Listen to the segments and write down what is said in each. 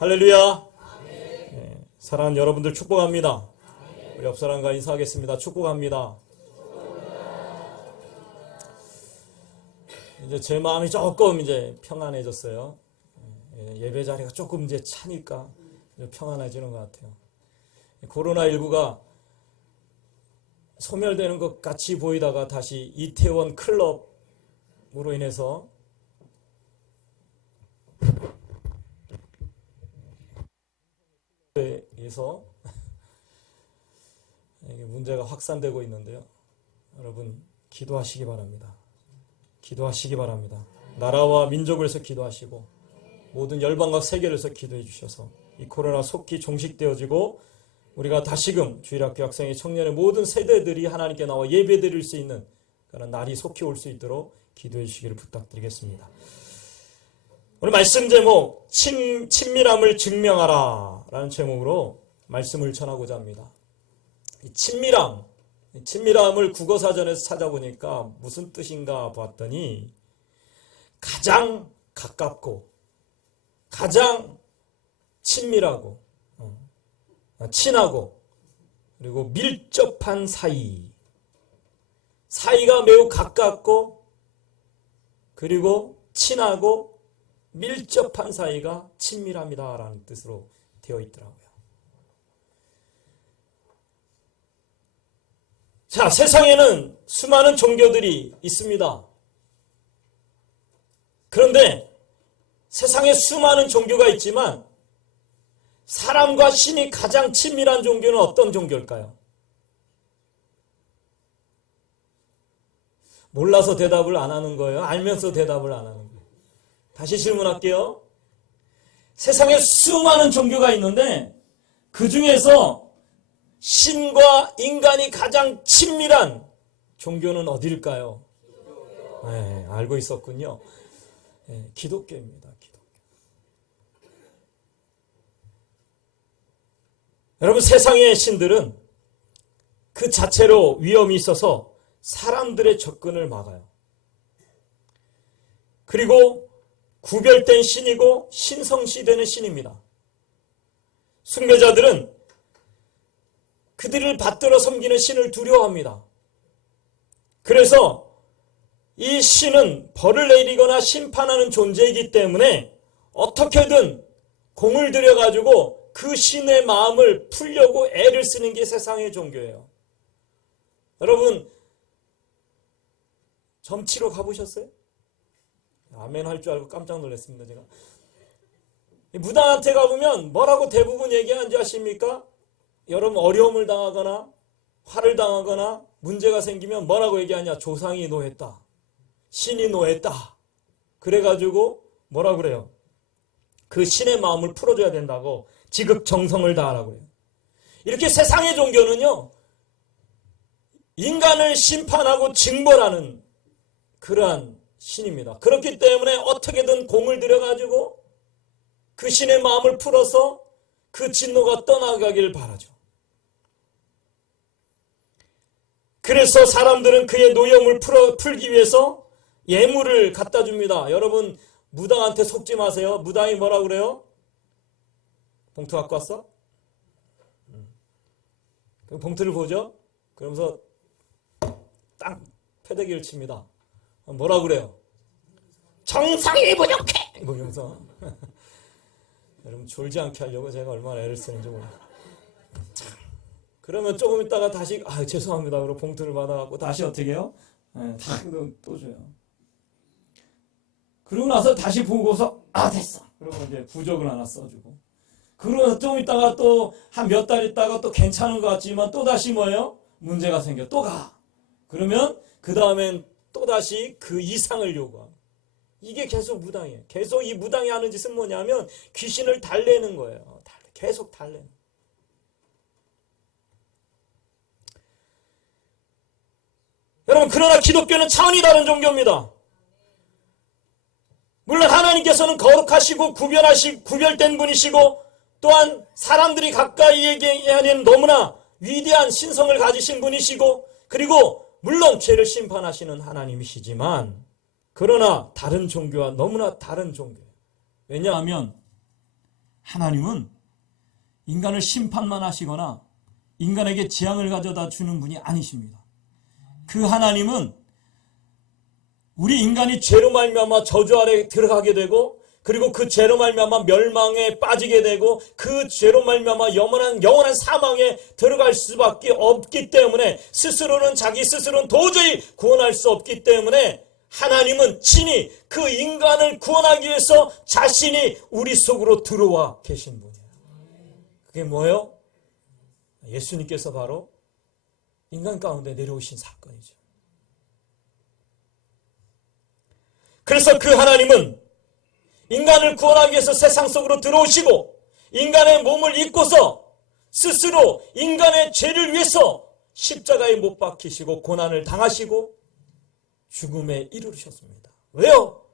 할렐루야. 네, 사랑하는 여러분들 축복합니다. 우리 옆 사람과 인사하겠습니다. 축복합니다. 이제 제 마음이 조금 이제 평안해졌어요. 예배 자리가 조금 이제 차니까 평안해지는 것 같아요. 코로나19가 소멸되는 것 같이 보이다가 다시 이태원 클럽으로 인해서 이게 문제가 확산되고 있는데요. 여러분 기도하시기 바랍니다. 기도하시기 바랍니다. 나라와 민족을 위해서 기도하시고 모든 열방과 세계를 위해서 기도해 주셔서 이 코로나 속히 종식되어지고 우리가 다시금 주일학교 학생의 청년의 모든 세대들이 하나님께 나와 예배드릴 수 있는 그런 날이 속히 올 수 있도록 기도해 주시기를 부탁드리겠습니다. 오늘 말씀 제목 친밀함을 증명하라 라는 제목으로 말씀을 전하고자 합니다. 이 친밀함을 국어사전에서 찾아보니까 무슨 뜻인가 봤더니 가장 가깝고 가장 친밀하고 친하고 그리고 밀접한 사이가 매우 가깝고 그리고 친하고 밀접한 사이가 친밀함이다 라는 뜻으로 되어 있더라고요. 자, 세상에는 수많은 종교들이 있습니다. 그런데 세상에 수많은 종교가 있지만 사람과 신이 가장 친밀한 종교는 어떤 종교일까요? 몰라서 대답을 안 하는 거예요? 알면서 대답을 안 하는 거예요? 다시 질문할게요. 세상에 수많은 종교가 있는데 그 중에서 신과 인간이 가장 친밀한 종교는 어디일까요? 네, 알고 있었군요. 네, 기독교입니다. 여러분 세상의 신들은 그 자체로 위험이 있어서 사람들의 접근을 막아요. 그리고 구별된 신이고 신성시되는 신입니다. 숭배자들은 그들을 받들어 섬기는 신을 두려워합니다. 그래서 이 신은 벌을 내리거나 심판하는 존재이기 때문에 어떻게든 공을 들여가지고 그 신의 마음을 풀려고 애를 쓰는 게 세상의 종교예요. 여러분 점치러 가보셨어요? 아멘 할 줄 알고 깜짝 놀랐습니다. 제가 무당한테 가보면 뭐라고 대부분 얘기하는지 아십니까? 여러분 어려움을 당하거나 화를 당하거나 문제가 생기면 뭐라고 얘기하냐? 조상이 노했다. 신이 노했다. 그래가지고 뭐라 그래요? 그 신의 마음을 풀어줘야 된다고 지극정성을 다하라고 해요. 이렇게 세상의 종교는요. 인간을 심판하고 징벌하는 그러한 신입니다. 그렇기 때문에 어떻게든 공을 들여가지고 그 신의 마음을 풀어서 그 진노가 떠나가길 바라죠. 그래서 사람들은 그의 노여움을 풀기 위해서 예물을 갖다 줍니다. 여러분 무당한테 속지 마세요. 무당이 뭐라 그래요? 봉투 갖고 왔어? 그 봉투를 보죠? 그러면서 딱 패대기를 칩니다. 뭐라 그래요? 정성이 부족해! 이러면서 여러분 졸지 않게 하려고 제가 얼마나 애를 쓰는지 몰라요. 그러면 조금 있다가 다시 죄송합니다. 그리고 봉투를 받아갖고 다시 어떻게 해요? 또 줘요. 그러고 나서 다시 보고서 됐어. 그러고 이제 부적을 하나 써주고. 그러고 좀 있다가 또 한 몇 달 있다가 또 괜찮은 것 같지만 또 다시 뭐예요? 문제가 생겨. 또 가. 그러면 그 다음엔 또 다시 그 이상을 요구하고. 이게 계속 무당이에요. 계속 이 무당이 하는 짓은 뭐냐면 귀신을 달래는 거예요. 계속 달래는. 여러분 그러나 기독교는 차원이 다른 종교입니다. 물론 하나님께서는 거룩하시고 구별된 분이시고 또한 사람들이 가까이 얘기하는 너무나 위대한 신성을 가지신 분이시고 그리고 물론 죄를 심판하시는 하나님이시지만 그러나 다른 종교와 너무나 다른 종교예요. 왜냐하면 하나님은 인간을 심판만 하시거나 인간에게 재앙을 가져다 주는 분이 아니십니다. 그 하나님은 우리 인간이 죄로 말미암아 저주 아래 들어가게 되고, 그리고 그 죄로 말미암아 멸망에 빠지게 되고, 그 죄로 말미암아 영원한 사망에 들어갈 수밖에 없기 때문에, 스스로는 자기 스스로는 도저히 구원할 수 없기 때문에 하나님은 친히 그 인간을 구원하기 위해서 자신이 우리 속으로 들어와 계신 분이에요. 그게 뭐예요? 예수님께서 바로 인간 가운데 내려오신 사건이죠. 그래서 그 하나님은 인간을 구원하기 위해서 세상 속으로 들어오시고, 인간의 몸을 입고서 스스로 인간의 죄를 위해서 십자가에 못 박히시고 고난을 당하시고 죽음에 이르르셨습니다. 왜요?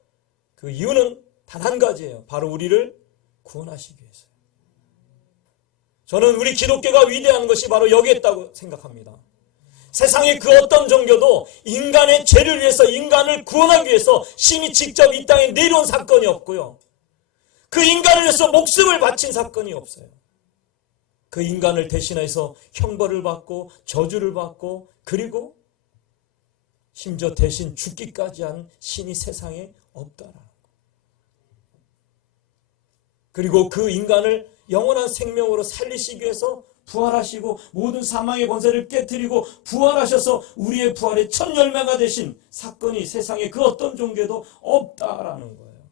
그 이유는 단 한 가지예요. 바로 우리를 구원하시기 위해서요. 저는 우리 기독교가 위대한 것이 바로 여기에 있다고 생각합니다. 세상의 그 어떤 종교도 인간의 죄를 위해서, 인간을 구원하기 위해서 신이 직접 이 땅에 내려온 사건이 없고요. 그 인간을 위해서 목숨을 바친 사건이 없어요. 그 인간을 대신해서 형벌을 받고 저주를 받고, 그리고 심지어 대신 죽기까지 한 신이 세상에 없다라는 거. 그리고 그 인간을 영원한 생명으로 살리시기 위해서 부활하시고 모든 사망의 권세를 깨뜨리고 부활하셔서 우리의 부활의 첫 열매가 되신 사건이 세상에 그 어떤 종교도 없다라는 거예요.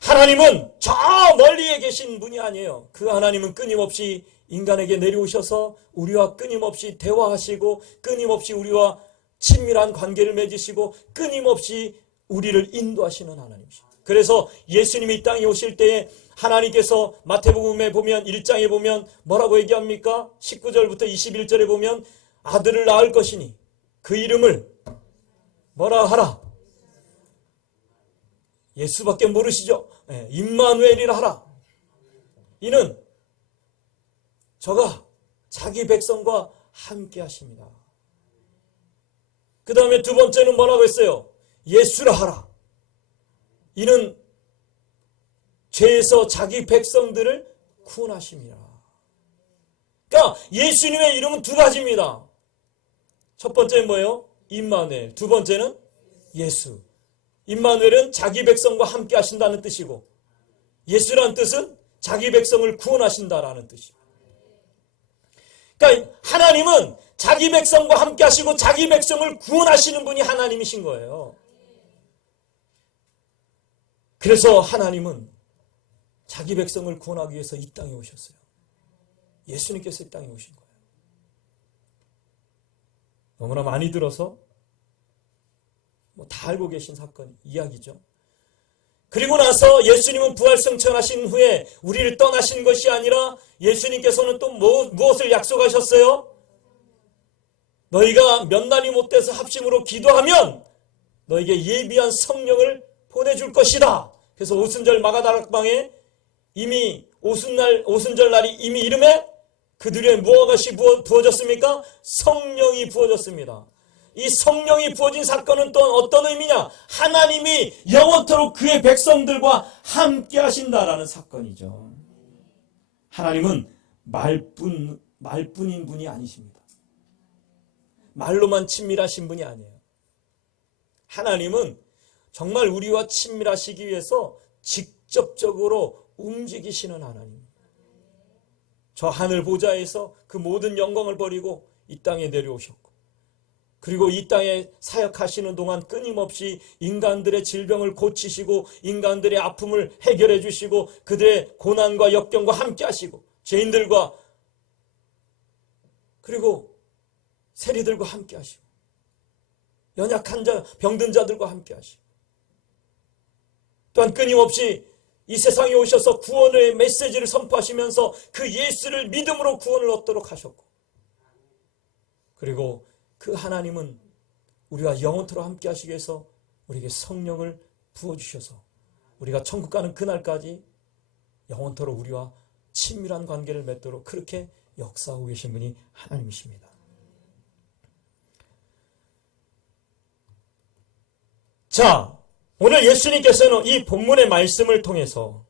하나님은 저 멀리에 계신 분이 아니에요. 그 하나님은 끊임없이 인간에게 내려오셔서 우리와 끊임없이 대화하시고, 끊임없이 우리와 친밀한 관계를 맺으시고, 끊임없이 우리를 인도하시는 하나님이십니다. 그래서 예수님이 이 땅에 오실 때에 하나님께서 마태복음에 보면 1장에 보면 뭐라고 얘기합니까? 19절부터 21절에 보면 아들을 낳을 것이니 그 이름을 뭐라 하라? 예수밖에 모르시죠? 임마누엘이라 하라. 이는 저가 자기 백성과 함께 하십니다. 그 다음에 두 번째는 뭐라고 했어요? 예수라 하라. 이는 죄에서 자기 백성들을 구원하십니다. 그러니까 예수님의 이름은 두 가지입니다. 첫 번째는 뭐예요? 임마누엘. 두 번째는 예수. 임마누엘은 자기 백성과 함께 하신다는 뜻이고, 예수라는 뜻은 자기 백성을 구원하신다라는 뜻입니다. 그러니까 하나님은 자기 백성과 함께 하시고 자기 백성을 구원하시는 분이 하나님이신 거예요. 그래서 하나님은 자기 백성을 구원하기 위해서 이 땅에 오셨어요. 예수님께서 이 땅에 오신 거예요. 너무나 많이 들어서 다 알고 계신 사건, 이야기죠. 그리고 나서 예수님은 부활승천하신 후에 우리를 떠나신 것이 아니라 예수님께서는 또 무엇을 약속하셨어요? 너희가 몇 날이 못 돼서 합심으로 기도하면 너에게 예비한 성령을 보내줄 것이다. 그래서 오순절 마가다락방에 이미 오순절 날이 이미 이름에 그들의 무엇이 부어졌습니까? 성령이 부어졌습니다. 이 성령이 부어진 사건은 또 어떤 의미냐? 하나님이 영원토록 그의 백성들과 함께 하신다라는 사건이죠. 하나님은 말뿐인 분이 아니십니다. 말로만 친밀하신 분이 아니에요. 하나님은 정말 우리와 친밀하시기 위해서 직접적으로 움직이시는 하나님. 저 하늘 보좌에서 그 모든 영광을 버리고 이 땅에 내려오셨고, 그리고 이 땅에 사역하시는 동안 끊임없이 인간들의 질병을 고치시고 인간들의 아픔을 해결해 주시고 그들의 고난과 역경과 함께 하시고 죄인들과 그리고 세리들과 함께 하시고 연약한 자, 병든 자들과 함께 하시고, 또한 끊임없이 이 세상에 오셔서 구원의 메시지를 선포하시면서 그 예수를 믿음으로 구원을 얻도록 하셨고, 그리고 그 하나님은 우리와 영원토록 함께 하시기 위해서 우리에게 성령을 부어주셔서 우리가 천국 가는 그날까지 영원토록 우리와 친밀한 관계를 맺도록 그렇게 역사하고 계신 분이 하나님이십니다. 자, 오늘 예수님께서는 이 본문의 말씀을 통해서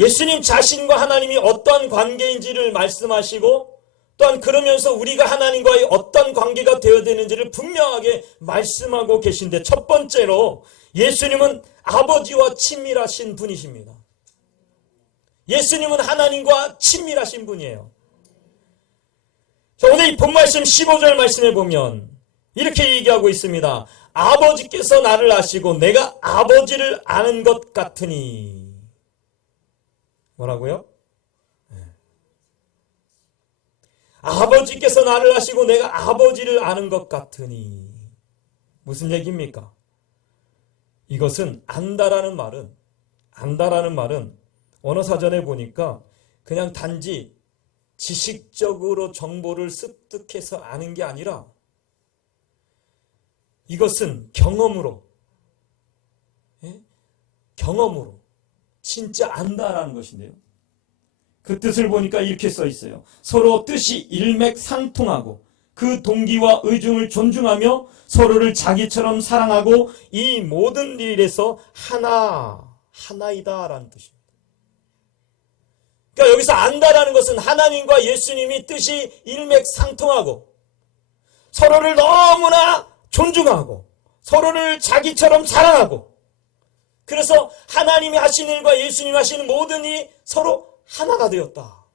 예수님 자신과 하나님이 어떠한 관계인지를 말씀하시고 또한 그러면서 우리가 하나님과의 어떤 관계가 되어야 되는지를 분명하게 말씀하고 계신데, 첫 번째로 예수님은 아버지와 친밀하신 분이십니다. 예수님은 하나님과 친밀하신 분이에요. 자, 오늘 이 본말씀 15절 말씀에 보면 이렇게 얘기하고 있습니다. 아버지께서 나를 아시고 내가 아버지를 아는 것 같으니. 뭐라고요? 아버지께서 나를 아시고 내가 아버지를 아는 것 같으니. 무슨 얘기입니까? 이것은 안다라는 말은 언어사전에 보니까 그냥 단지 지식적으로 정보를 습득해서 아는 게 아니라 이것은 경험으로 진짜 안다라는 것인데요. 그 뜻을 보니까 이렇게 써 있어요. 서로 뜻이 일맥상통하고 그 동기와 의중을 존중하며 서로를 자기처럼 사랑하고 이 모든 일에서 하나이다라는 뜻입니다. 그러니까 여기서 안다라는 것은 하나님과 예수님이 뜻이 일맥상통하고 서로를 너무나 존중하고 서로를 자기처럼 사랑하고, 그래서 하나님이 하신 일과 예수님이 하시는 모든 일이 서로 하나가 되었다.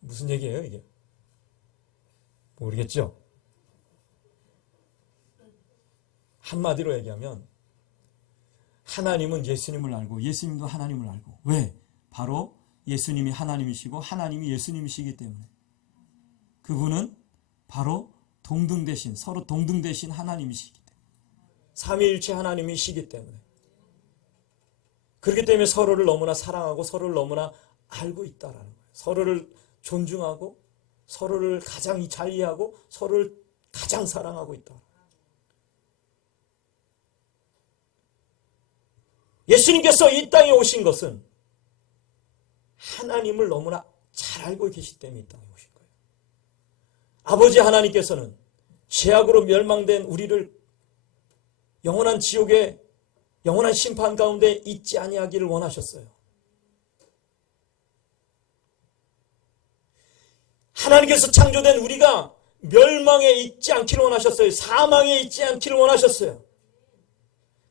무슨 얘기예요 이게? 모르겠죠? 한마디로 얘기하면 하나님은 예수님을 알고 예수님도 하나님을 알고. 왜? 바로 예수님이 하나님이시고 하나님이 예수님이시기 때문에. 그분은 바로 동등되신, 서로 동등되신 하나님이시기 때문에, 삼위일체 하나님이시기 때문에, 그렇기 때문에 서로를 너무나 사랑하고 서로를 너무나 알고 있다라는 거예요. 서로를 존중하고 서로를 가장 잘 이해하고 서로를 가장 사랑하고 있다. 예수님께서 이 땅에 오신 것은 하나님을 너무나 잘 알고 계시기 때문에 이 땅에 오신 거예요. 아버지 하나님께서는 죄악으로 멸망된 우리를 영원한 지옥에, 영원한 심판 가운데 있지 아니하기를 원하셨어요. 하나님께서 창조된 우리가 멸망에 있지 않기를 원하셨어요. 사망에 있지 않기를 원하셨어요.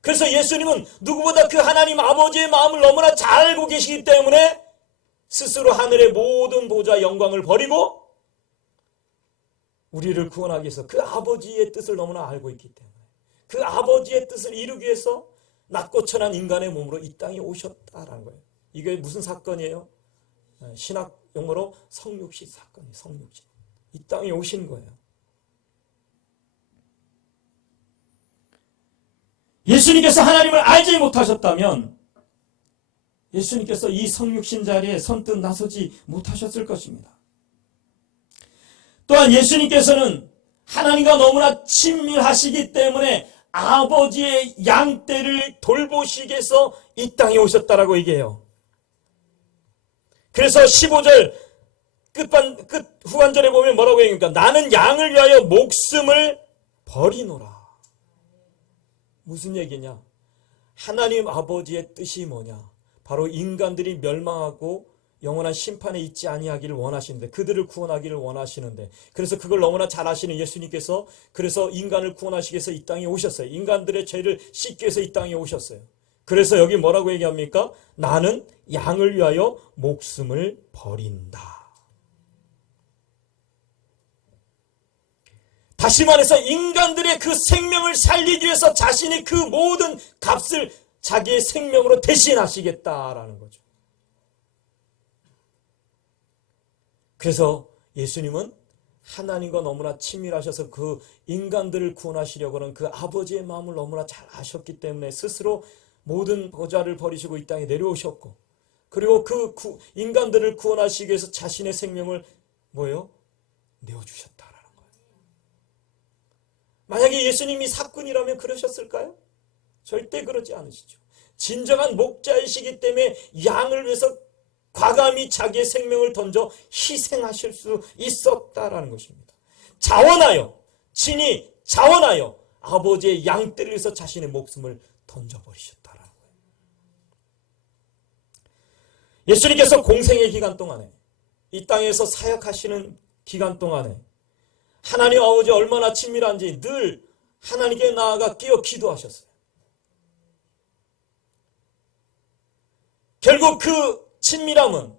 그래서 예수님은 누구보다 그 하나님 아버지의 마음을 너무나 잘 알고 계시기 때문에 스스로 하늘의 모든 보좌 영광을 버리고 우리를 구원하기 위해서 그 아버지의 뜻을 너무나 알고 있기 때문에 그 아버지의 뜻을 이루기 위해서 낮고 천한 인간의 몸으로 이 땅에 오셨다라는 거예요. 이게 무슨 사건이에요? 신학 용어로 성육신 사건이에요. 성육신. 이 땅에 오신 거예요. 예수님께서 하나님을 알지 못하셨다면 예수님께서 이 성육신 자리에 선뜻 나서지 못하셨을 것입니다. 또한 예수님께서는 하나님과 너무나 친밀하시기 때문에 아버지의 양떼를 돌보시기 위해서 이 땅에 오셨다라고 얘기해요. 그래서 15절 끝 후반절에 보면 뭐라고 얘기합니까? 나는 양을 위하여 목숨을 버리노라. 무슨 얘기냐? 하나님 아버지의 뜻이 뭐냐? 바로 인간들이 멸망하고 영원한 심판에 있지 아니하기를 원하시는데, 그들을 구원하기를 원하시는데, 그래서 그걸 너무나 잘 아시는 예수님께서 그래서 인간을 구원하시기 위해서 이 땅에 오셨어요. 인간들의 죄를 씻기 위해서 이 땅에 오셨어요. 그래서 여기 뭐라고 얘기합니까? 나는 양을 위하여 목숨을 버린다. 다시 말해서 인간들의 그 생명을 살리기 위해서 자신이 그 모든 값을 자기의 생명으로 대신하시겠다라는 거죠. 그래서 예수님은 하나님과 너무나 친밀하셔서 그 인간들을 구원하시려고 하는 그 아버지의 마음을 너무나 잘 아셨기 때문에 스스로 모든 보좌를 버리시고 이 땅에 내려오셨고, 그리고 그 인간들을 구원하시기 위해서 자신의 생명을 뭐예요? 내어주셨다라는 거예요. 만약에 예수님이 사꾼이라면 그러셨을까요? 절대 그러지 않으시죠. 진정한 목자이시기 때문에 양을 위해서 과감히 자기의 생명을 던져 희생하실 수 있었다라는 것입니다. 친히 자원하여 아버지의 양떼를 위해서 자신의 목숨을 던져버리셨다라는 거예요. 예수님께서 공생의 기간 동안에, 이 땅에서 사역하시는 기간 동안에 하나님 아버지 얼마나 친밀한지 늘 하나님께 나아가 끼어 기도하셨어요. 결국 그 친밀함은,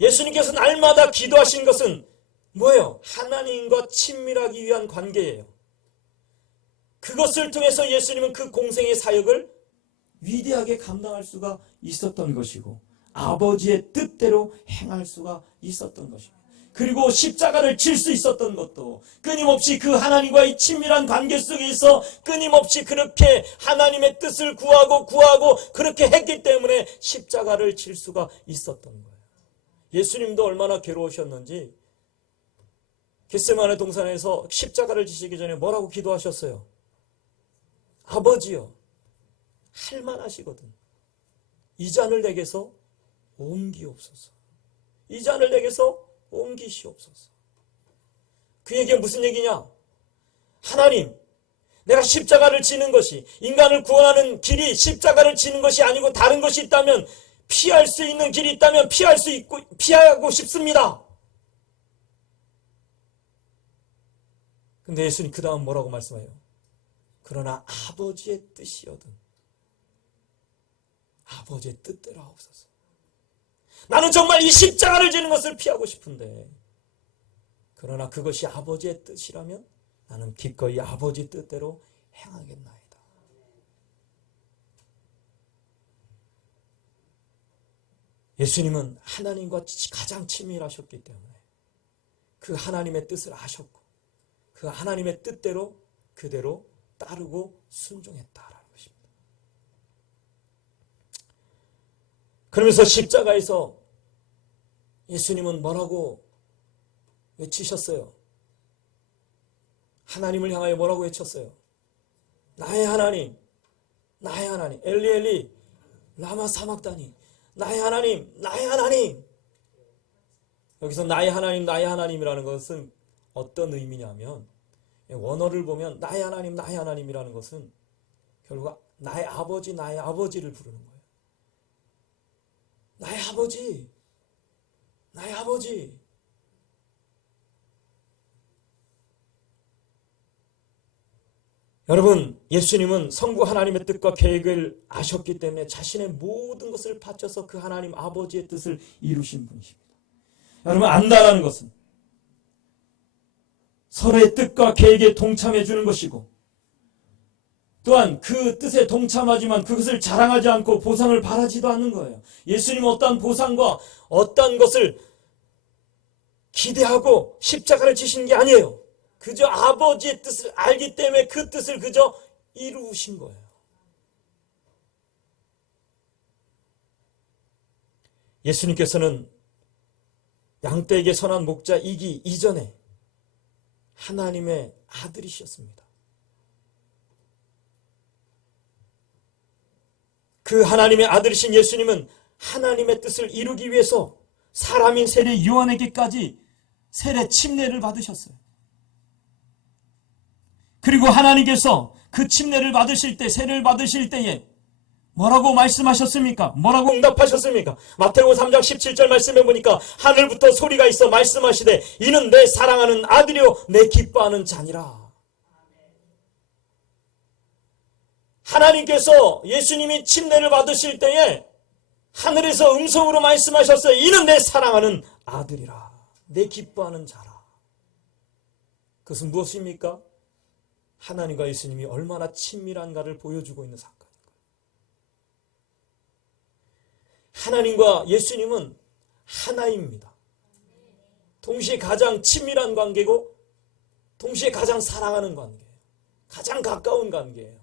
예수님께서 날마다 기도하신 것은 뭐예요? 하나님과 친밀하기 위한 관계예요. 그것을 통해서 예수님은 그 공생의 사역을 위대하게 감당할 수가 있었던 것이고, 아버지의 뜻대로 행할 수가 있었던 것입니다. 그리고 십자가를 질 수 있었던 것도 끊임없이 그 하나님과의 친밀한 관계 속에서 끊임없이 그렇게 하나님의 뜻을 구하고 그렇게 했기 때문에 십자가를 질 수가 있었던 거예요. 예수님도 얼마나 괴로우셨는지 겟세마네 동산에서 십자가를 지시기 전에 뭐라고 기도하셨어요? 아버지여, 할만하시거든. 이 잔을 내게서 옮기옵소서. 이 잔을 내게서 옮기시옵소서. 그에게 무슨 얘기냐? 하나님, 내가 십자가를 지는 것이, 인간을 구원하는 길이 십자가를 지는 것이 아니고 다른 것이 있다면, 피할 수 있는 길이 있다면 피하고 싶습니다. 근데 예수님 그 다음 뭐라고 말씀해요? 그러나 아버지의 뜻이거든 아버지의 뜻대로 하옵소서. 나는 정말 이 십자가를 지는 것을 피하고 싶은데, 그러나 그것이 아버지의 뜻이라면 나는 기꺼이 아버지 뜻대로 행하겠나이다. 예수님은 하나님과 가장 친밀하셨기 때문에 그 하나님의 뜻을 아셨고, 그 하나님의 뜻대로 그대로 따르고 순종했다라는 것입니다. 그러면서 십자가에서 예수님은 뭐라고 외치셨어요? 하나님을 향하여 뭐라고 외쳤어요? 나의 하나님, 나의 하나님, 엘리 엘리 라마 사막다니, 나의 하나님, 나의 하나님. 여기서 나의 하나님, 나의 하나님이라는 것은 어떤 의미냐면, 원어를 보면 나의 하나님, 나의 하나님이라는 것은 결국 나의 아버지, 나의 아버지를 부르는 거예요. 나의 아버지, 나의 아버지. 여러분, 예수님은 성부 하나님의 뜻과 계획을 아셨기 때문에 자신의 모든 것을 바쳐서 그 하나님 아버지의 뜻을 이루신 분이십니다. 여러분, 안다라는 것은 서로의 뜻과 계획에 동참해 주는 것이고, 또한 그 뜻에 동참하지만 그것을 자랑하지 않고 보상을 바라지도 않는 거예요. 예수님은 어떠한 보상과 어떠한 것을 기대하고 십자가를 지신 게 아니에요. 그저 아버지의 뜻을 알기 때문에 그 뜻을 그저 이루신 거예요. 예수님께서는 양떼에게 선한 목자이기 이전에 하나님의 아들이셨습니다. 그 하나님의 아들이신 예수님은 하나님의 뜻을 이루기 위해서 사람인 세례 요한에게까지 세례 침례를 받으셨어요. 그리고 하나님께서 그 침례를 받으실 때, 세례를 받으실 때에 뭐라고 말씀하셨습니까? 뭐라고 응답하셨습니까? 마태복음 3장 17절 말씀해 보니까 하늘부터 소리가 있어 말씀하시되 이는 내 사랑하는 아들이요 내 기뻐하는 자니라. 하나님께서 예수님이 침례를 받으실 때에 하늘에서 음성으로 말씀하셨어요. 이는 내 사랑하는 아들이라. 내 기뻐하는 자라. 그것은 무엇입니까? 하나님과 예수님이 얼마나 친밀한가를 보여주고 있는 사건인 거예요. 하나님과 예수님은 하나입니다. 동시에 가장 친밀한 관계고 동시에 가장 사랑하는 관계예요. 가장 가까운 관계예요.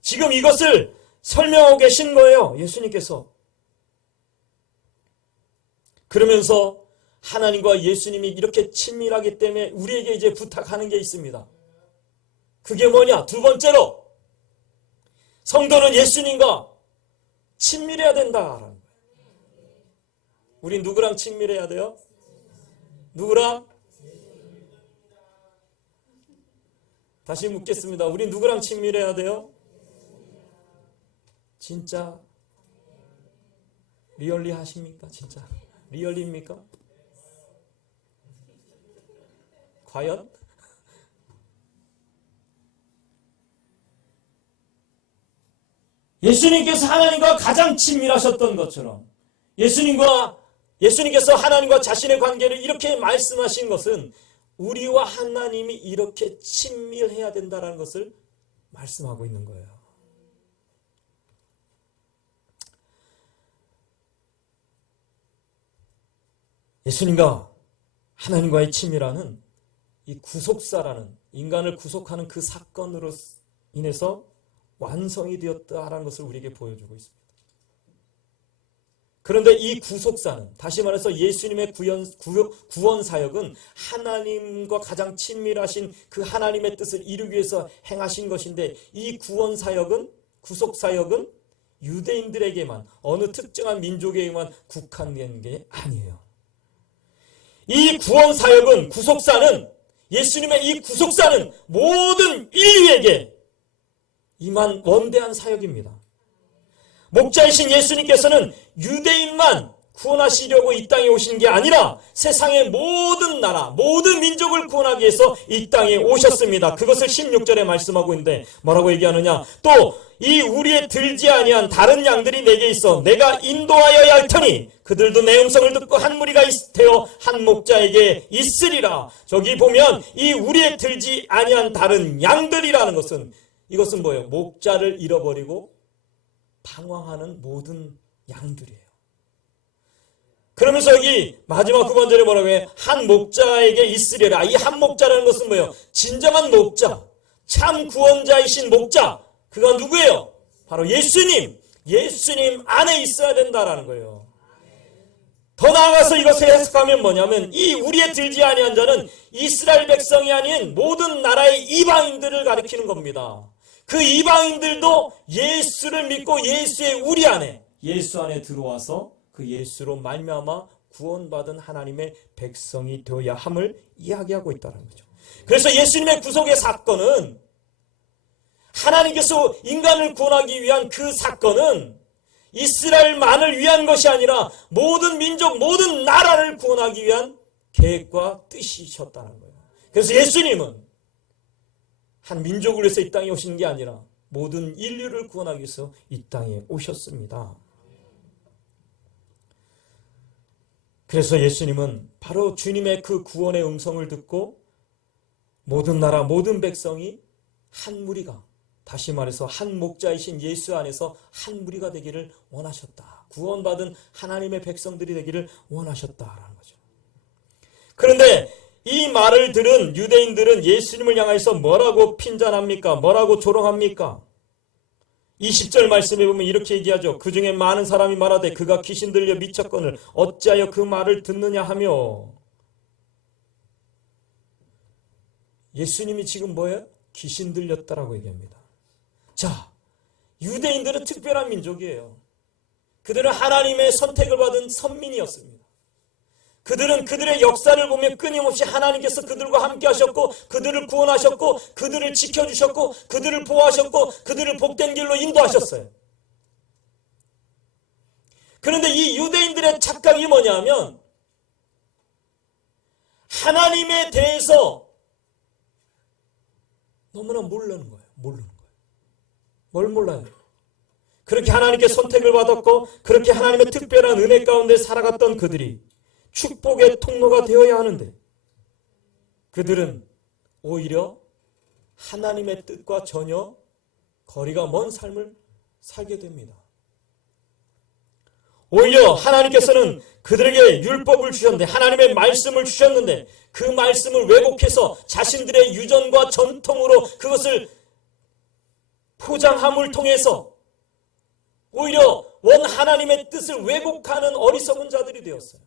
지금 이것을 설명하고 계신 거예요. 예수님께서. 그러면서 하나님과 예수님이 이렇게 친밀하기 때문에 우리에게 이제 부탁하는 게 있습니다. 그게 뭐냐? 두 번째로 성도는 예수님과 친밀해야 된다라는 거예요. 우리 누구랑 친밀해야 돼요? 누구랑? 다시 묻겠습니다. 우리 누구랑 친밀해야 돼요? 진짜 리얼리 하십니까? 진짜 리얼리입니까? 과연? 예수님께서 하나님과 가장 친밀하셨던 것처럼 예수님께서 하나님과 자신의 관계를 이렇게 말씀하신 것은 우리와 하나님이 이렇게 친밀해야 된다는 것을 말씀하고 있는 거예요. 예수님과 하나님과의 친밀함은 이 구속사라는 인간을 구속하는 그 사건으로 인해서 완성이 되었다라는 것을 우리에게 보여주고 있습니다. 그런데 이 구속사는 다시 말해서 예수님의 구원 사역은 하나님과 가장 친밀하신 그 하나님의 뜻을 이루기 위해서 행하신 것인데 이 구원 사역은 구속 사역은 유대인들에게만 어느 특정한 민족에게만 국한된 게 아니에요. 이 구원 사역은 구속사는 예수님의 이 구속사는 모든 인류에게 임한 원대한 사역입니다. 목자이신 예수님께서는 유대인만 구원하시려고 이 땅에 오신 게 아니라 세상의 모든 나라, 모든 민족을 구원하기 위해서 이 땅에 오셨습니다. 그것을 16절에 말씀하고 있는데 뭐라고 얘기하느냐? 또 이 우리의 들지 아니한 다른 양들이 내게 있어 내가 인도하여야 할 터니 그들도 내 음성을 듣고 한 무리가 되어 한 목자에게 있으리라. 저기 보면 이 우리의 들지 아니한 다른 양들이라는 것은 이것은 뭐예요? 목자를 잃어버리고 방황하는 모든 양들이에요. 그러면서 여기 마지막 9번절에 뭐라고 해요? 한 목자에게 있으리라. 이 한 목자라는 것은 뭐예요? 진정한 목자, 참 구원자이신 목자. 그가 누구예요? 바로 예수님. 예수님 안에 있어야 된다라는 거예요. 더 나아가서 이것을 해석하면 뭐냐면 이 우리의 들지 아니한 자는 이스라엘 백성이 아닌 모든 나라의 이방인들을 가리키는 겁니다. 그 이방인들도 예수를 믿고 예수의 우리 안에 예수 안에 들어와서 그 예수로 말미암아 구원받은 하나님의 백성이 되어야 함을 이야기하고 있다는 거죠. 그래서 예수님의 구속의 사건은 하나님께서 인간을 구원하기 위한 그 사건은 이스라엘만을 위한 것이 아니라 모든 민족, 모든 나라를 구원하기 위한 계획과 뜻이셨다는 거예요. 그래서 예수님은 한 민족을 위해서 이 땅에 오신 게 아니라 모든 인류를 구원하기 위해서 이 땅에 오셨습니다. 그래서 예수님은 바로 주님의 그 구원의 음성을 듣고 모든 나라, 모든 백성이 한 무리가 다시 말해서 한 목자이신 예수 안에서 한 무리가 되기를 원하셨다. 구원받은 하나님의 백성들이 되기를 원하셨다라는 거죠. 그런데 이 말을 들은 유대인들은 예수님을 향해서 뭐라고 핀잔합니까? 뭐라고 조롱합니까? 20절 말씀에 보면 이렇게 얘기하죠. 그 중에 많은 사람이 말하되 그가 귀신 들려 미쳤거늘 어찌하여 그 말을 듣느냐 하며. 예수님이 지금 뭐예요? 귀신 들렸다라고 얘기합니다. 자, 유대인들은 특별한 민족이에요. 그들은 하나님의 선택을 받은 선민이었습니다. 그들은 그들의 역사를 보면 끊임없이 하나님께서 그들과 함께 하셨고 그들을 구원하셨고 그들을 지켜주셨고 그들을 보호하셨고 그들을 복된 길로 인도하셨어요. 그런데 이 유대인들의 착각이 뭐냐면 하나님에 대해서 너무나 모르는 거예요. 뭘 몰라요? 그렇게 하나님께 선택을 받았고 그렇게 하나님의 특별한 은혜 가운데 살아갔던 그들이 축복의 통로가 되어야 하는데 그들은 오히려 하나님의 뜻과 전혀 거리가 먼 삶을 살게 됩니다. 오히려 하나님께서는 그들에게 율법을 주셨는데 하나님의 말씀을 주셨는데 그 말씀을 왜곡해서 자신들의 유전과 전통으로 그것을 포장함을 통해서 오히려 원 하나님의 뜻을 왜곡하는 어리석은 자들이 되었어요.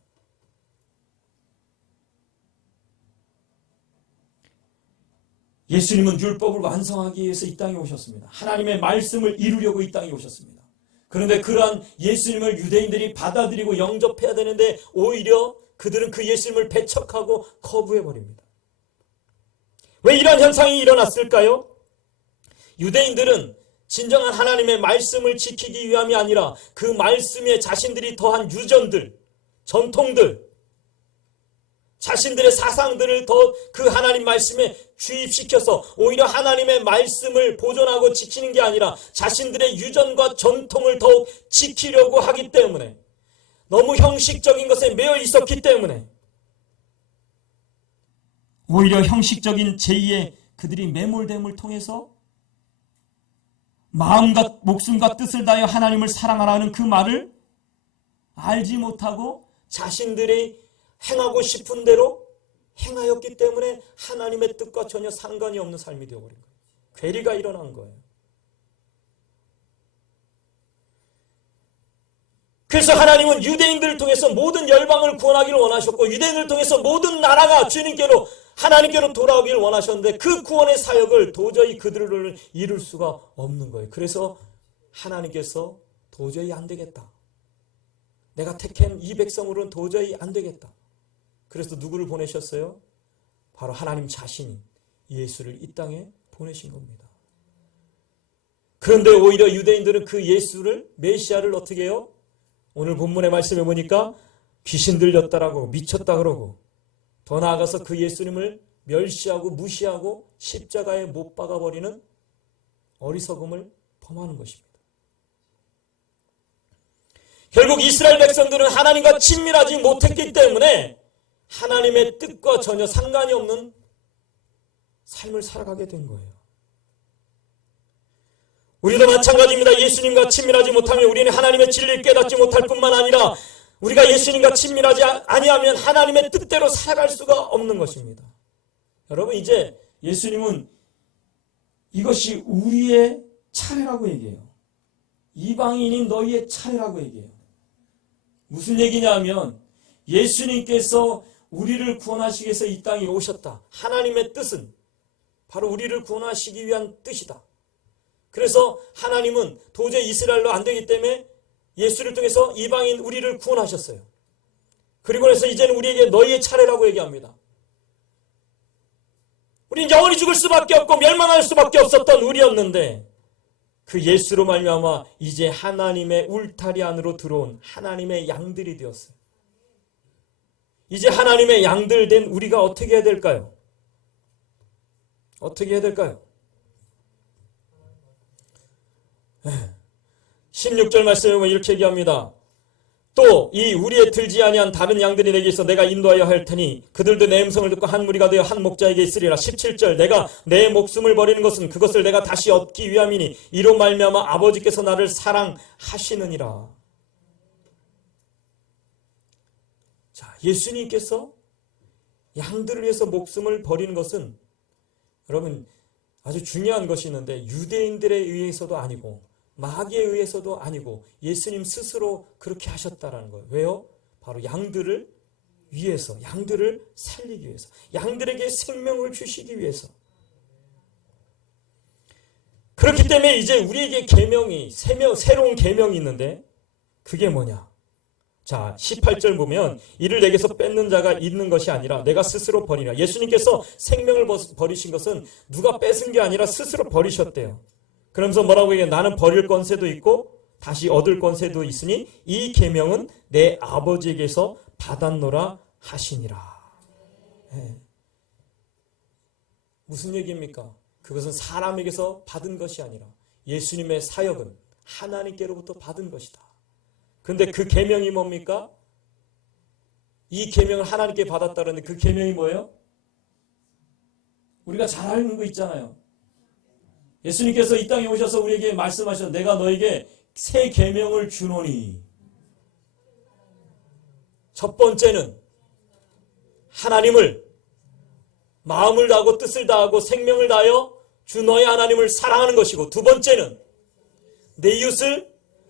예수님은 율법을 완성하기 위해서 이 땅에 오셨습니다. 하나님의 말씀을 이루려고 이 땅에 오셨습니다. 그런데 그러한 예수님을 유대인들이 받아들이고 영접해야 되는데 오히려 그들은 그 예수님을 배척하고 거부해버립니다. 왜 이러한 현상이 일어났을까요? 유대인들은 진정한 하나님의 말씀을 지키기 위함이 아니라 그 말씀에 자신들이 더한 유전들, 전통들, 자신들의 사상들을 더 그 하나님 말씀에 주입시켜서 오히려 하나님의 말씀을 보존하고 지키는 게 아니라 자신들의 유전과 전통을 더욱 지키려고 하기 때문에, 너무 형식적인 것에 매여 있었기 때문에 오히려 형식적인 제의에 그들이 매몰됨을 통해서 마음과 목숨과 뜻을 다하여 하나님을 사랑하라는 그 말을 알지 못하고 자신들이 행하고 싶은 대로 행하였기 때문에 하나님의 뜻과 전혀 상관이 없는 삶이 되어버린 거예요. 괴리가 일어난 거예요. 그래서 하나님은 유대인들을 통해서 모든 열방을 구원하기를 원하셨고, 유대인들을 통해서 모든 나라가 주님께로, 하나님께로 돌아오기를 원하셨는데 그 구원의 사역을 도저히 그들을 이룰 수가 없는 거예요. 그래서 하나님께서 도저히 안 되겠다, 내가 택한 이 백성으로는 도저히 안 되겠다. 그래서 누구를 보내셨어요? 바로 하나님 자신이 예수를 이 땅에 보내신 겁니다. 그런데 오히려 유대인들은 그 예수를, 메시아를 어떻게 해요? 오늘 본문의 말씀에 보니까 귀신 들렸다라고, 미쳤다 그러고, 더 나아가서 그 예수님을 멸시하고 무시하고 십자가에 못 박아버리는 어리석음을 범하는 것입니다. 결국 이스라엘 백성들은 하나님과 친밀하지 못했기 때문에 하나님의 뜻과 전혀 상관이 없는 삶을 살아가게 된 거예요. 우리도 마찬가지입니다. 예수님과 친밀하지 못하면 우리는 하나님의 진리를 깨닫지 못할 뿐만 아니라 우리가 예수님과 친밀하지 아니하면 하나님의 뜻대로 살아갈 수가 없는 것입니다. 여러분, 이제 예수님은 이것이 우리의 차례라고 얘기해요. 이방인인 너희의 차례라고 얘기해요. 무슨 얘기냐 하면 예수님께서 우리를 구원하시기 위해서 이 땅에 오셨다. 하나님의 뜻은 바로 우리를 구원하시기 위한 뜻이다. 그래서 하나님은 도저히 이스라엘로 안 되기 때문에 예수를 통해서 이방인 우리를 구원하셨어요. 그리고 나서 이제는 우리에게 너희의 차례라고 얘기합니다. 우리는 영원히 죽을 수밖에 없고 멸망할 수밖에 없었던 우리였는데 그 예수로 말미암아 이제 하나님의 울타리 안으로 들어온 하나님의 양들이 되었어요. 이제 하나님의 양들 된 우리가 어떻게 해야 될까요? 어떻게 해야 될까요? 16절 말씀에 보면 이렇게 얘기합니다. 또 이 우리의 들지 아니한 다른 양들이 내게 있어 내가 인도하여 할 테니 그들도 내 음성을 듣고 한 무리가 되어 한 목자에게 있으리라. 17절 내가 내 목숨을 버리는 것은 그것을 내가 다시 얻기 위함이니 이로 말미암아 아버지께서 나를 사랑하시느니라. 자, 예수님께서 양들을 위해서 목숨을 버리는 것은 여러분 아주 중요한 것이 있는데 유대인들에 의해서도 아니고 마귀에 의해서도 아니고 예수님 스스로 그렇게 하셨다라는 거예요. 왜요? 바로 양들을 위해서, 양들을 살리기 위해서, 양들에게 생명을 주시기 위해서. 그렇기 때문에 이제 우리에게 계명이, 새로운 계명이 있는데 그게 뭐냐? 자, 18절 보면 이를 내게서 뺏는 자가 있는 것이 아니라 내가 스스로 버리라. 예수님께서 생명을 버리신 것은 누가 뺏은 게 아니라 스스로 버리셨대요. 그러면서 뭐라고 얘기해요? 나는 버릴 권세도 있고 다시 얻을 권세도 있으니 이 계명은 내 아버지에게서 받았노라 하시니라. 네. 무슨 얘기입니까? 그것은 사람에게서 받은 것이 아니라 예수님의 사역은 하나님께로부터 받은 것이다. 그런데 그 계명이 뭡니까? 이 계명을 하나님께 받았다는데 그 계명이 뭐예요? 우리가 잘 알는 거 있잖아요. 예수님께서 이 땅에 오셔서 우리에게 말씀하셨 내가 너에게 새 계명을 주노니. 첫 번째는 하나님을 마음을 다하고 뜻을 다하고 생명을 다하여 주 너의 하나님을 사랑하는 것이고, 두 번째는 내 이웃을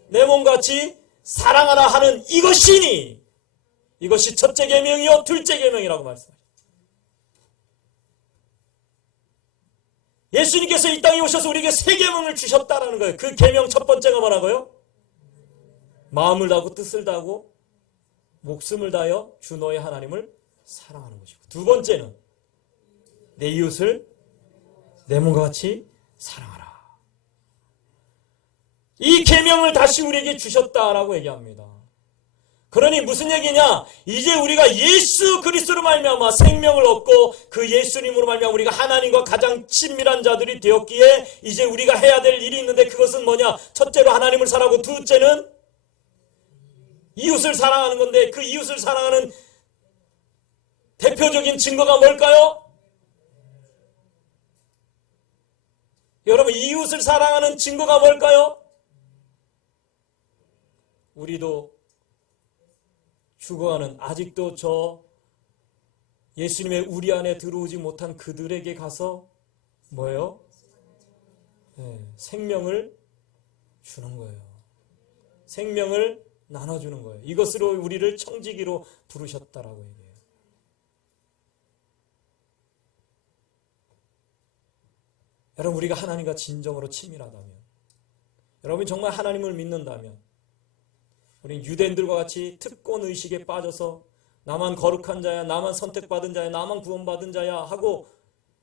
내 몸같이 사랑하라 하는 이것이니, 이것이 첫째 계명이요 둘째 계명이라고 말씀하셨습니다. 예수님께서 이 땅에 오셔서 우리에게 새 계명을 주셨다라는 거예요. 그 계명 첫 번째가 뭐라고요? 마음을 다하고 뜻을 다하고 목숨을 다하여 주 너의 하나님을 사랑하는 것이고, 두 번째는 내 이웃을 내 몸과 같이 사랑하라. 이 계명을 다시 우리에게 주셨다라고 얘기합니다. 그러니 무슨 얘기냐? 이제 우리가 예수 그리스도로 말미암아 생명을 얻고 그 예수님으로 말미암아 우리가 하나님과 가장 친밀한 자들이 되었기에 이제 우리가 해야 될 일이 있는데 그것은 뭐냐? 첫째로 하나님을 사랑하고 둘째는 이웃을 사랑하는 건데 그 이웃을 사랑하는 대표적인 증거가 뭘까요? 여러분, 이웃을 사랑하는 증거가 뭘까요? 우리도 죽어가는 아직도 저 예수님의 우리 안에 들어오지 못한 그들에게 가서 뭐예요? 생명을 주는 거예요. 생명을 나눠주는 거예요. 이것으로 우리를 청지기로 부르셨다라고 얘기해요. 여러분, 우리가 하나님과 진정으로 친밀하다면, 여러분이 정말 하나님을 믿는다면, 우리는 유대인들과 같이 특권의식에 빠져서 나만 거룩한 자야, 나만 선택받은 자야, 나만 구원받은 자야 하고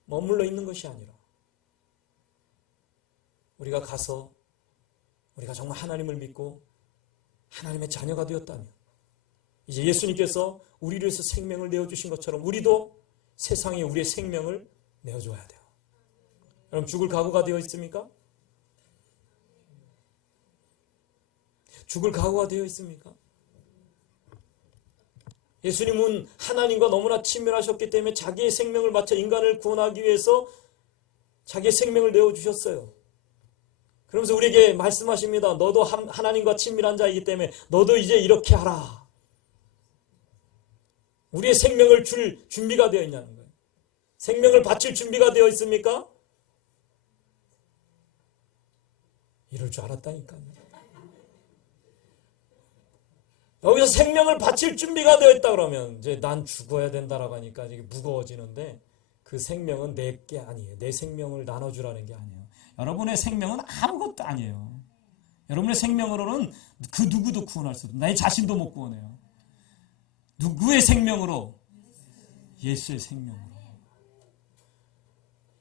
머물러 있는 것이 아니라 우리가 가서 우리가 정말 하나님을 믿고 하나님의 자녀가 되었다면 이제 예수님께서 우리를 위해서 생명을 내어주신 것처럼 우리도 세상에 우리의 생명을 내어줘야 돼요. 여러분, 죽을 각오가 되어 있습니까? 죽을 각오가 되어 있습니까? 예수님은 하나님과 너무나 친밀하셨기 때문에 자기의 생명을 바쳐 인간을 구원하기 위해서 자기의 생명을 내어주셨어요. 그러면서 우리에게 말씀하십니다. 너도 하나님과 친밀한 자이기 때문에 너도 이제 이렇게 하라. 우리의 생명을 줄 준비가 되어 있냐는 거예요. 생명을 바칠 준비가 되어 있습니까? 이럴 줄 알았다니까요. 여기서 생명을 바칠 준비가 되어 있다 그러면 이제 난 죽어야 된다라고 하니까 이게 무거워지는데 그 생명은 내 게 아니에요. 내 생명을 나눠주라는 게 아니에요. 여러분의 생명은 아무것도 아니에요. 여러분의 생명으로는 그 누구도 구원할 수 없어요. 나의 자신도 못 구원해요. 누구의 생명으로? 예수의 생명으로.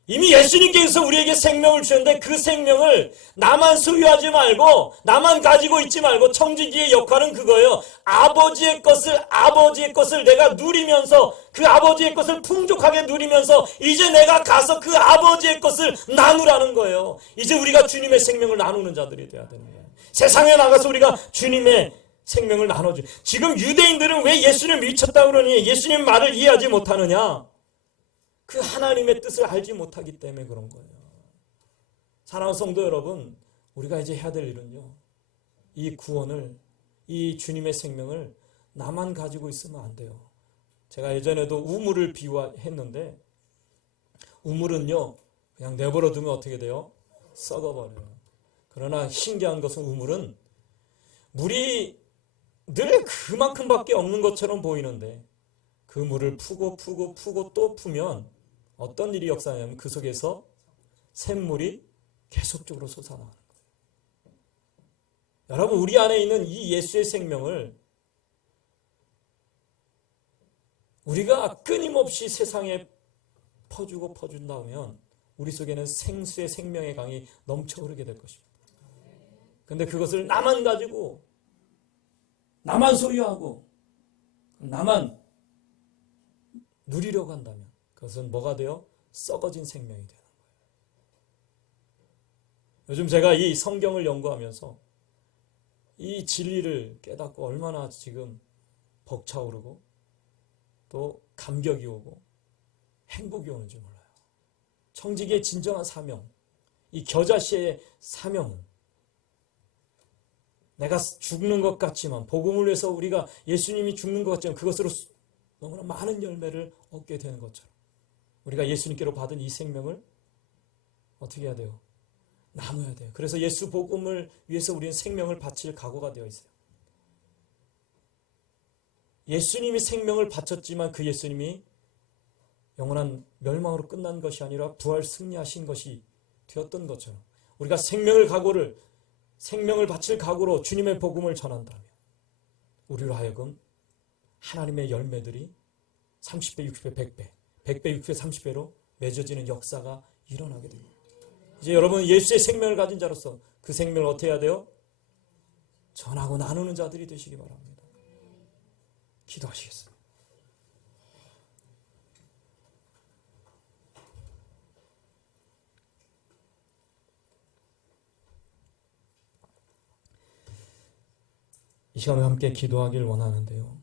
이미 예수님께서 우리에게 생명을 주셨는데 그 생명을 나만 소유하지 말고 나만 가지고 있지 말고 청지기의 역할은 그거예요. 아버지의 것을 내가 누리면서 그 아버지의 것을 풍족하게 누리면서 이제 내가 가서 그 아버지의 것을 나누라는 거예요. 이제 우리가 주님의 생명을 나누는 자들이 돼야 되는 거예요. 세상에 나가서 우리가 주님의 생명을 나눠줘. 지금 유대인들은 왜 예수님을 미쳤다 그러니 예수님 말을 이해하지 못하느냐? 그 하나님의 뜻을 알지 못하기 때문에 그런 거예요. 사랑하는 성도 여러분, 우리가 이제 해야 될 일은요, 이 구원을, 이 주님의 생명을 나만 가지고 있으면 안 돼요. 제가 예전에도 우물을 비유했는데 우물은요 그냥 내버려 두면 어떻게 돼요? 썩어버려요. 그러나 신기한 것은 우물은 물이 늘 그만큼밖에 없는 것처럼 보이는데 그 물을 푸고 또 푸면 어떤 일이 역사하냐면 그 속에서 샘물이 계속적으로 솟아나는 거예요. 여러분, 우리 안에 있는 이 예수의 생명을 우리가 끊임없이 세상에 퍼준다면 우리 속에는 생수의 생명의 강이 넘쳐 흐르게 될 것입니다. 그런데 그것을 나만 가지고 나만 소유하고 나만 누리려고 한다면 그것은 뭐가 돼요? 썩어진 생명이 되는 거예요. 요즘 제가 이 성경을 연구하면서 이 진리를 깨닫고 얼마나 지금 벅차오르고 또 감격이 오고 행복이 오는지 몰라요. 청지기의 진정한 사명, 이 겨자씨의 사명은 내가 죽는 것 같지만 복음을 위해서 우리가 예수님이 죽는 것 같지만 그것으로 너무나 많은 열매를 얻게 되는 것처럼 우리가 예수님께로 받은 이 생명을 어떻게 해야 돼요? 나눠야 돼요. 그래서 예수 복음을 위해서 우리는 생명을 바칠 각오가 되어 있어요. 예수님이 생명을 바쳤지만 그 예수님이 영원한 멸망으로 끝난 것이 아니라 부활 승리하신 것이 되었던 것처럼 우리가 생명을 바칠 각오로 주님의 복음을 전한다면 우리로 하여금 하나님의 열매들이 30배, 60배, 100배, 100배, 60배, 30배로 맺어지는 역사가 일어나게 됩니다. 이제 여러분 예수의 생명을 가진 자로서 그 생명을 어떻게 해야 돼요? 전하고 나누는 자들이 되시기 바랍니다. 기도하시겠습니다. 이 시간에 함께 기도하길 원하는데요.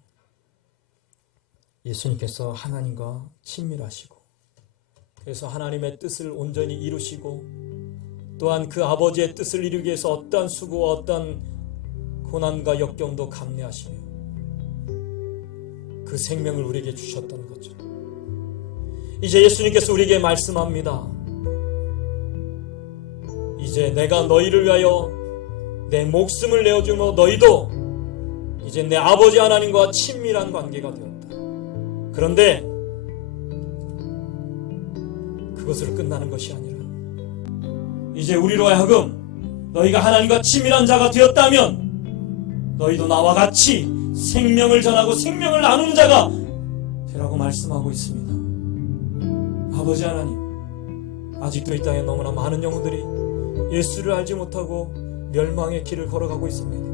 예수님께서 하나님과 친밀하시고 그래서 하나님의 뜻을 온전히 이루시고 또한 그 아버지의 뜻을 이루기 위해서 어떠한 수고와 어떠한 고난과 역경도 감내하시며 그 생명을 우리에게 주셨던 거죠. 이제 예수님께서 우리에게 말씀합니다. 이제 내가 너희를 위하여 내 목숨을 내어주므로 너희도 이제 내 아버지 하나님과 친밀한 관계가 되었다. 그런데 그것으로 끝나는 것이 아니라 이제 우리로 하여금 너희가 하나님과 친밀한 자가 되었다면 너희도 나와 같이 생명을 전하고 생명을 나누는 자가 되라고 말씀하고 있습니다. 아버지 하나님, 아직도 이 땅에 너무나 많은 영혼들이 예수를 알지 못하고 멸망의 길을 걸어가고 있습니다.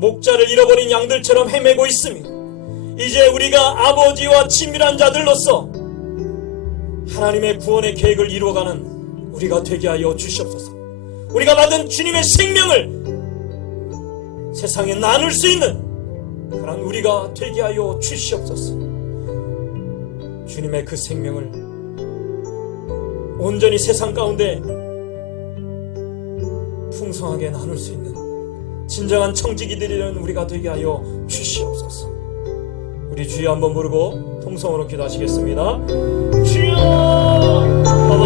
목자를 잃어버린 양들처럼 헤매고 있습니다. 이제 우리가 아버지와 친밀한 자들로서 하나님의 구원의 계획을 이루어가는 우리가 되게 하여 주시옵소서. 우리가 받은 주님의 생명을 세상에 나눌 수 있는 그런 우리가 되게 하여 주시옵소서. 주님의 그 생명을 온전히 세상 가운데 풍성하게 나눌 수 있는 진정한 청지기들이라는 우리가 되게 하여 주시옵소서. 우리 주여 한번 부르고 통성으로 기도하시겠습니다. 주여!